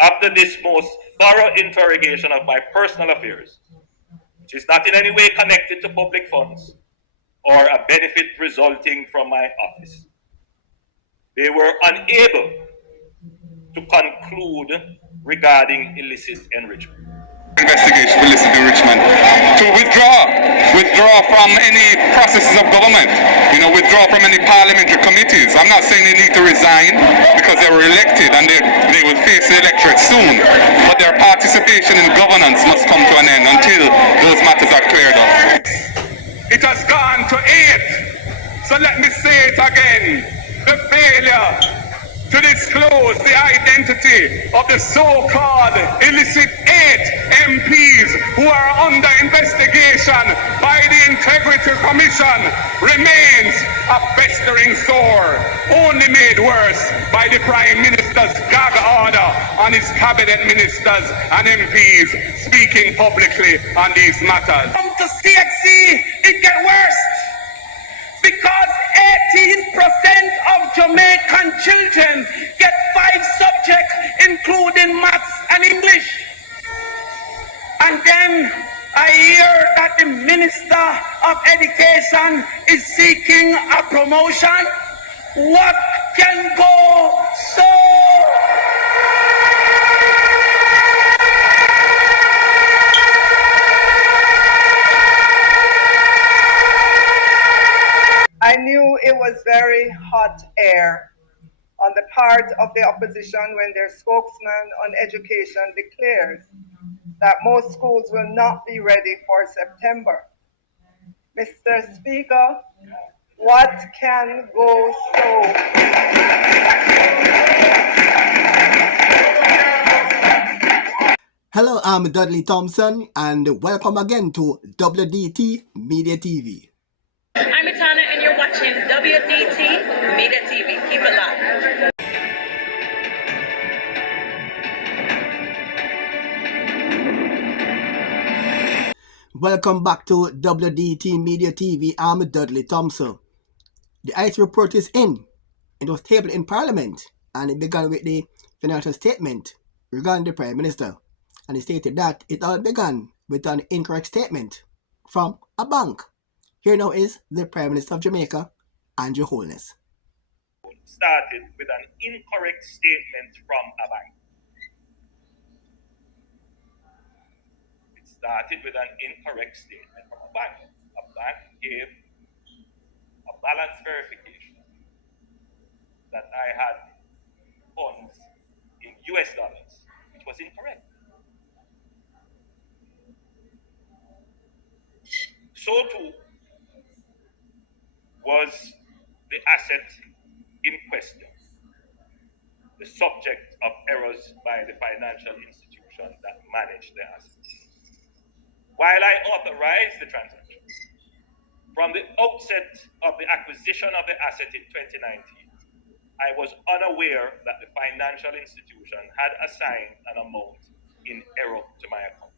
After this most thorough interrogation of my personal affairs, which is not in any way connected to public funds or a benefit resulting from my office, they were unable to conclude regarding illicit enrichment. Investigation for illicit enrichment to withdraw from any processes of government, withdraw from any parliamentary committees. I'm not saying they need to resign because they were elected and they will face the electorate soon, but their participation in governance must come to an end until those matters are cleared up. It has gone to 8, so let me say it again. The failure to disclose the identity of the so-called illicit 8 MPs who are under investigation by the Integrity Commission remains a festering sore, only made worse by the Prime Minister's gag order on his cabinet ministers and MPs speaking publicly on these matters. Come to CXC, it gets worse. Because 18% of Jamaican children get 5 subjects, including maths and English. And then I hear that the Minister of Education is seeking a promotion. What can go so? I knew it was very hot air on the part of the opposition when their spokesman on education declared that most schools will not be ready for September. Mr. Speaker, what can go so? Hello, I'm Dudley Thompson, and welcome again to WDT Media TV. I'm Etana, and you're watching WDT Media TV. Keep it locked. Welcome back to WDT Media TV. I'm Dudley Thompson. The ICE report is in. It was tabled in Parliament, and it began with the financial statement regarding the Prime Minister. And he stated that it all began with an incorrect statement from a bank. Here now is the Prime Minister of Jamaica, Andrew Holness. Started with an incorrect statement from a bank. It started with an incorrect statement from a bank. A bank gave a balance verification that I had funds in US dollars, which was incorrect. So too was the asset in question the subject of errors by the financial institution that managed the assets. While I authorized the transaction, from the outset of the acquisition of the asset in 2019, I was unaware that the financial institution had assigned an amount in error to my account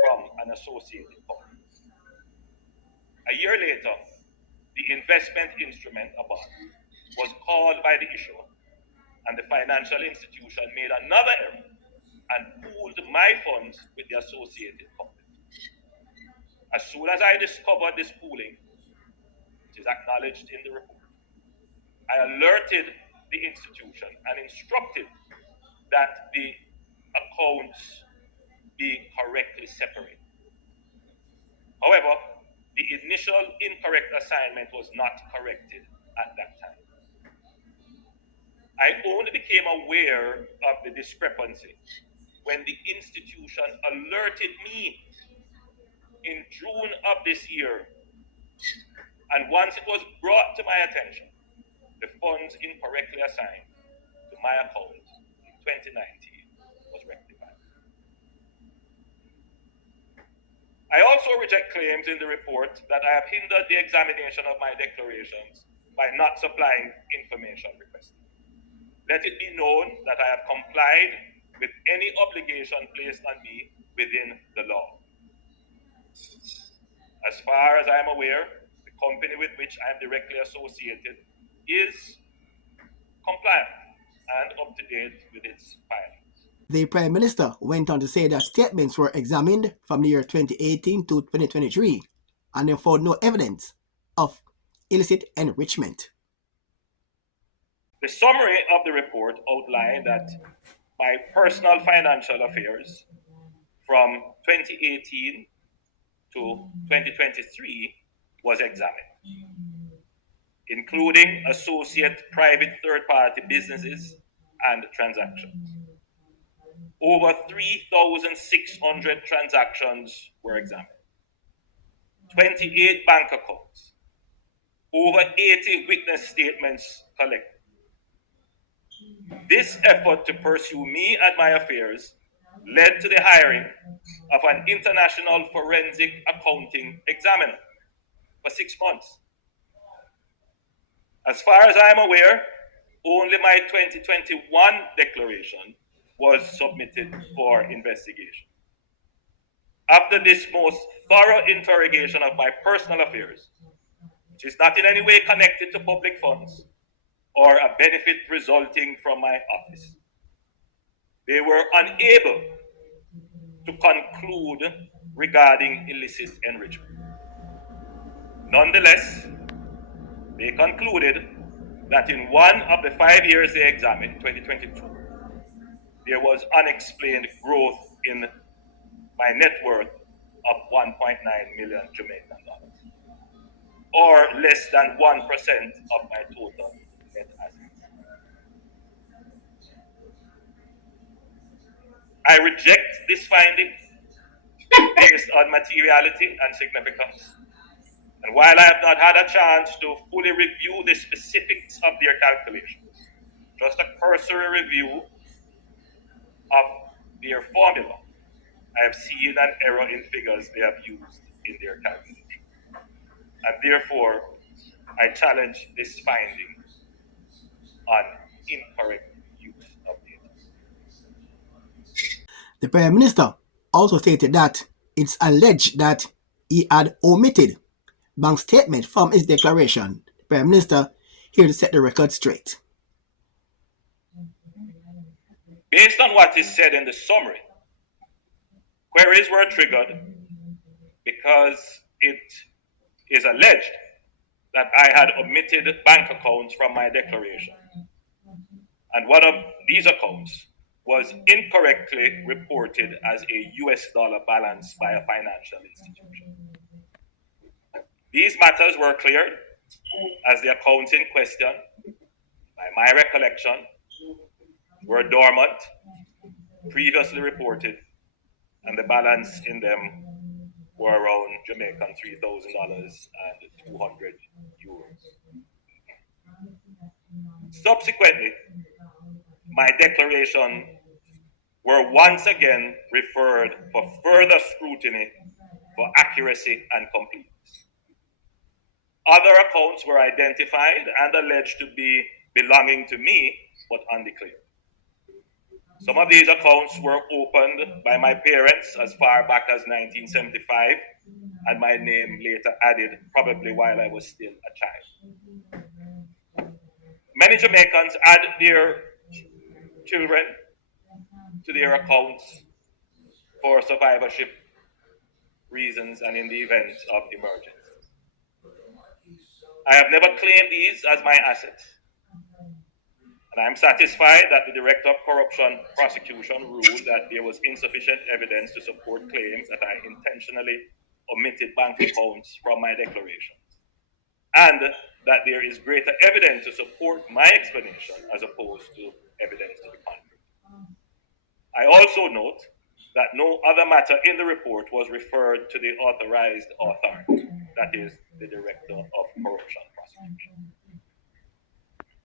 from an associated company. A year later, the investment instrument, a bond, was called by the issuer, and the financial institution made another error and pooled my funds with the associated company. As soon as I discovered this pooling, which is acknowledged in the report, I alerted the institution and instructed that the accounts be correctly separated. However, the initial incorrect assignment was not corrected at that time. I only became aware of the discrepancy when the institution alerted me in June of this year. And once it was brought to my attention, the funds incorrectly assigned to my account in 2019 was rectified. I also reject claims in the report that I have hindered the examination of my declarations by not supplying information requested. Let it be known that I have complied with any obligation placed on me within the law. As far as I am aware, the company with which I am directly associated is compliant and up to date with its filings. The Prime Minister went on to say that statements were examined from the year 2018 to 2023 and they found no evidence of illicit enrichment. The summary of the report outlined that my personal financial affairs from 2018 to 2023 was examined, including associate private third-party businesses and transactions. Over 3,600 transactions were examined, 28 bank accounts, over 80 witness statements collected. This effort to pursue me and my affairs led to the hiring of an international forensic accounting examiner for 6 months. As far as I'm aware, only my 2021 declaration was submitted for investigation. After this most thorough interrogation of my personal affairs, which is not in any way connected to public funds or a benefit resulting from my office, they were unable to conclude regarding illicit enrichment. Nonetheless, they concluded that in one of the 5 years they examined, 2022, there was unexplained growth in my net worth of 1.9 million Jamaican dollars, or less than 1% of my total net assets. I reject this finding based on materiality and significance. And while I have not had a chance to fully review the specifics of their calculations, just a cursory review of their formula, I have seen an error in figures they have used in their calculation. And therefore, I challenge this finding on incorrect use of data. The Prime Minister also stated that it's alleged that he had omitted bank statement from his declaration. The Prime Minister here to set the record straight. Based on what is said in the summary, queries were triggered because it is alleged that I had omitted bank accounts from my declaration. And one of these accounts was incorrectly reported as a US dollar balance by a financial institution. These matters were cleared as the accounts in question, by my recollection, were dormant, previously reported, and the balance in them were around Jamaican $3,000 and 200 euros. Subsequently, my declaration were once again referred for further scrutiny for accuracy and completeness. Other accounts were identified and alleged to be belonging to me, but undeclared. Some of these accounts were opened by my parents as far back as 1975, and my name later added, probably while I was still a child. Many Jamaicans add their children to their accounts for survivorship reasons and in the event of emergency. I have never claimed these as my assets. And I'm satisfied that the Director of Corruption Prosecution ruled that there was insufficient evidence to support claims that I intentionally omitted bank accounts from my declaration, and that there is greater evidence to support my explanation as opposed to evidence to the contrary. I also note that no other matter in the report was referred to the authorized authority, that is, the Director of Corruption Prosecution.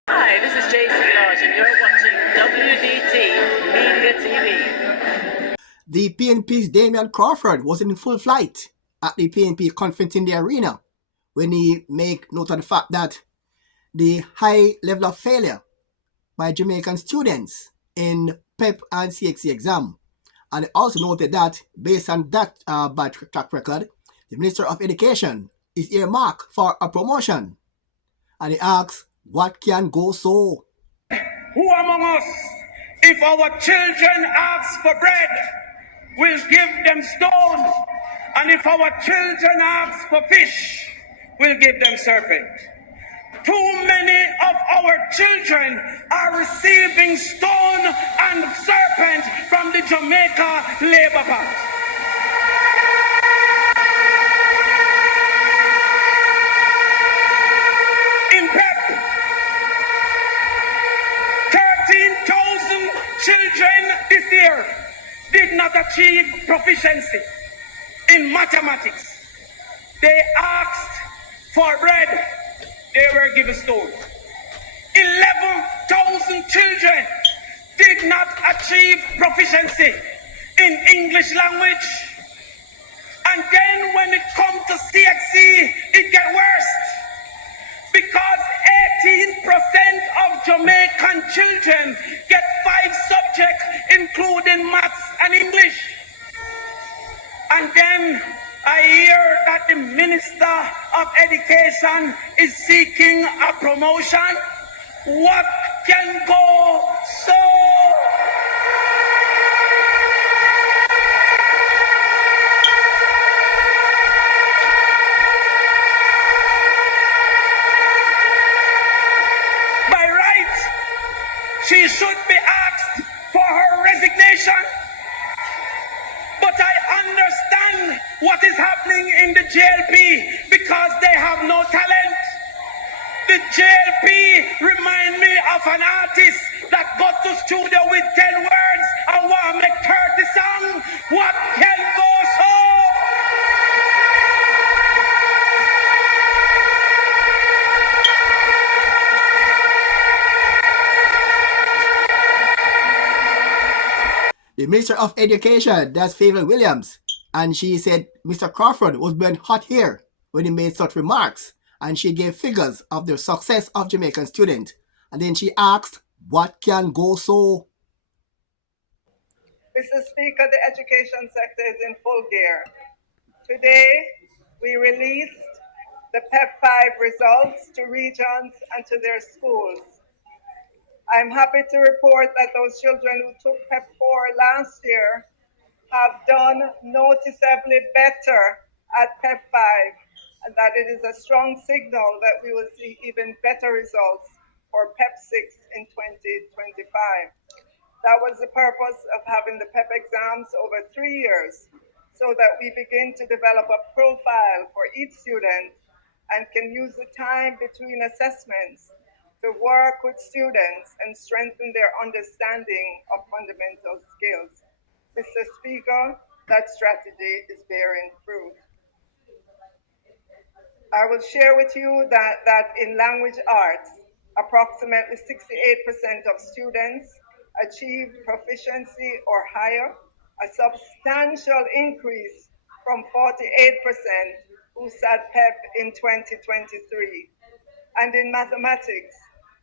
Hi, this is JC Lodge, and you're watching WDT Media TV. The PNP's Damion Crawford was in full flight at the PNP conference in the arena when he made note of the fact that the high level of failure by Jamaican students in PEP and CXC exam. And he also noted that based on that bad track record, the Minister of Education is earmarked for a promotion. And he asks, what can go so? Who among us, if our children ask for bread, we'll give them stone. And if our children ask for fish, we'll give them serpent. Too many of our children are receiving stone and serpent from the Jamaica Labour Party. In PEP, 13,000 children this year did not achieve proficiency in mathematics. They asked for bread, they were given stone. 11,000 children did not achieve proficiency in English language. And then when it comes to CXC, it gets worse. Because 18% of Jamaican children get 5 subjects, including maths and English. And then I hear that the Minister of Education is seeking a promotion. What can go so? By right, she should be asked for her resignation. But I understand what is happening in the JLP because they have no talent. The JLP remind me of an artist that got to studio with 10 words and want to make 30 songs. What can go so? The Minister of Education, that's Faval Williams, and she said Mr. Crawford was blowing hot here when he made such remarks, and she gave figures of the success of Jamaican students, and then she asked, what can go so? Mr. Speaker, the education sector is in full gear. Today, we released the PEP 5 results to regions and to their schools. I'm happy to report that those children who took PEP 4 last year have done noticeably better at PEP 5, and that it is a strong signal that we will see even better results for PEP 6 in 2025. That was the purpose of having the PEP exams over 3 years, so that we begin to develop a profile for each student and can use the time between assessments to work with students and strengthen their understanding of fundamental skills. Mr. Speaker, that strategy is bearing fruit. I will share with you that in language arts, approximately 68% of students achieved proficiency or higher, a substantial increase from 48% who sat PEP in 2023. And in mathematics,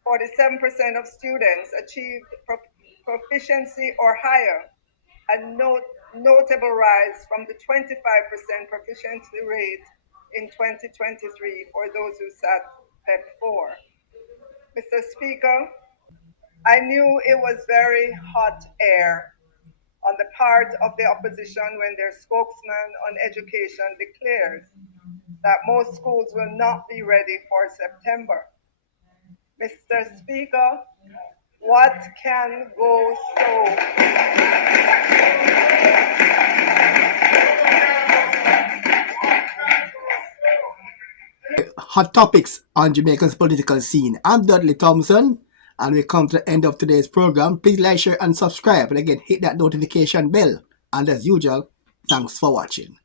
47% of students achieved proficiency or higher, a notable rise from the 25% proficiency rate in 2023 for those who sat PEP 4. Mr. Speaker, I knew it was very hot air on the part of the opposition when their spokesman on education declared that most schools will not be ready for September. Mr. Speaker, what can go so? Hot topics on Jamaica's political scene. I'm Dudley Thompson, and we come to the end of today's program. Please like, share, and subscribe. And again, hit that notification bell. And as usual, thanks for watching.